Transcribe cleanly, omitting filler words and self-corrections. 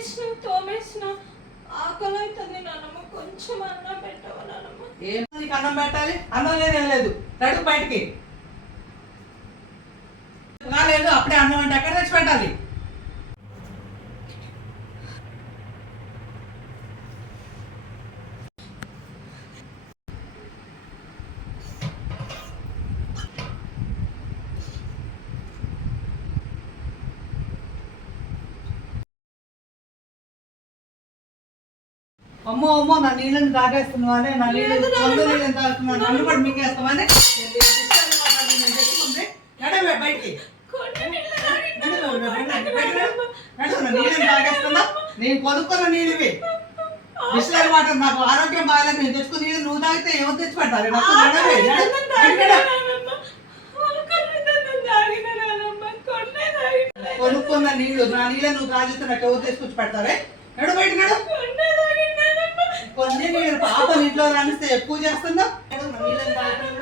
చేసిన తోమేసిన ఆకలి అవుతుంది నానమ్మ. కొంచెం అన్నం పెట్టవా నానమ్మ? ఏం నీకు అన్నం పెట్టాలి? అన్నం లేదు ఏం లేదు. నడు బయటికి. లేదు అప్పుడే అన్నం అంటే ఎక్కడ తెచ్చి పెట్టాలి? అమ్మో అమ్మో నా నీళ్ళని తాగేస్తున్నావా? నా నీళ్ళని తాగుతున్నాను. నన్ను కూడా మింగేస్తామని బయటికి నీళ్ళని తాగేస్తున్నా. నేను కొనుక్కున్న నీళ్ళవి బిస్లరీ వాటర్. నాకు ఆరోగ్యం బాగాలేదు. నేను తెచ్చుకున్న నీళ్ళు నువ్వు తాగితే ఏమో తెచ్చి పెట్టాలి? కొనుక్కున్న నీళ్ళు నా నీళ్ళని నువ్వు తాగిస్తే నాకు ఎవరు తెచ్చుకొచ్చి పెడతారే? నడు బయట నడు. కొన్ని నీళ్ళు పాప ఇంట్లో రానిస్తే ఎక్కువ చేస్తుందా? నీళ్ళని తాగుతున్నా.